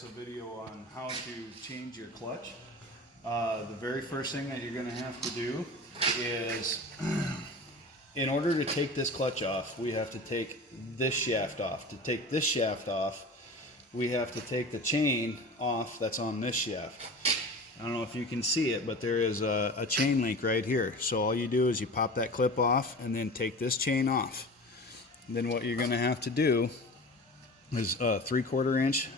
A video on how to change your clutch. The very first thing that you're going to have to do is, in order to take this clutch off, we have to take this shaft off. To take this shaft off, we have to take the chain off that's on this shaft. I don't know if you can see it, but there is a chain link right here. So all you do is you pop that clip off and then take this chain off. And then what you're going to have to do is a 3/4 inch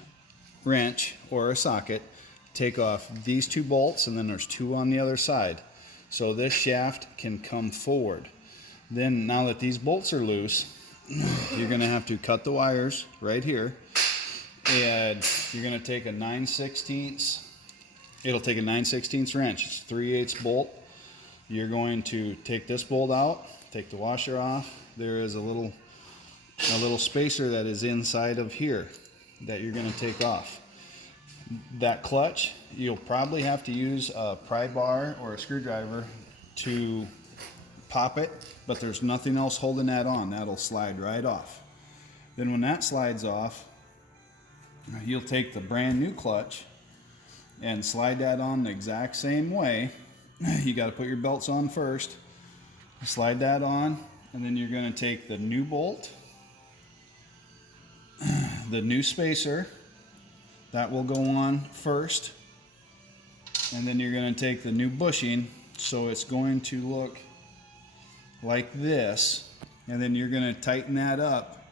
wrench or a socket, take off these two bolts, and then there's two on the other side, so this shaft can come forward. Then now that these bolts are loose, you're going to have to cut the wires right here, and you're going to take a 9/16. It'll take a 9/16 wrench. It's 3/8 bolt. You're going to take this bolt out, take the washer off. There is a little spacer that is inside of here that you're going to take off. That clutch, you'll probably have to use a pry bar or a screwdriver to pop it, but there's nothing else holding that on. That'll slide right off. Then when that slides off, you'll take the brand new clutch and slide that on the exact same way. You got to put your belts on first, slide that on, and then you're going to take the new bolt, the new spacer, that will go on first, and then you're going to take the new bushing, so it's going to look like this, and then you're going to tighten that up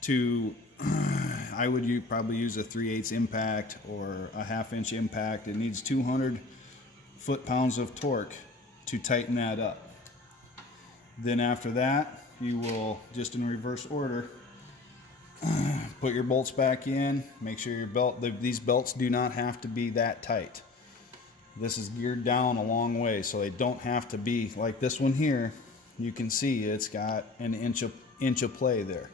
to, I would probably use a 3/8 impact or a 1/2 inch impact. It needs 200 foot-pounds of torque to tighten that up. Then after that, you will, just in reverse order, put your bolts back in. Make sure these belts do not have to be that tight. This is geared down a long way, so they don't have to be like this one here. You can see it's got an inch of play there.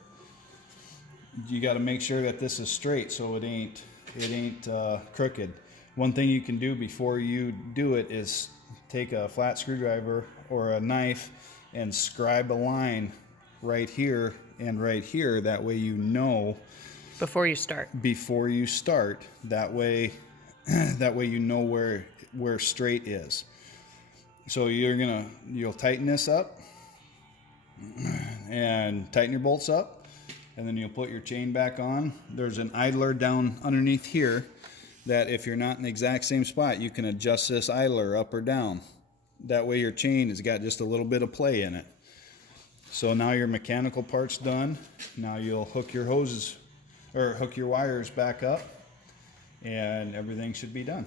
You got to make sure that this is straight, so it ain't crooked. One thing you can do before you do it is take a flat screwdriver or a knife and scribe a line right here and right here. That way you know before you start. That way you know where straight is. So you'll tighten this up and tighten your bolts up, and then you'll put your chain back on. There's an idler down underneath here that if you're not in the exact same spot, you can adjust this idler up or down. That way your chain has got just a little bit of play in it. So now your mechanical part's done. Now you'll hook your hoses or hook your wires back up, and everything should be done.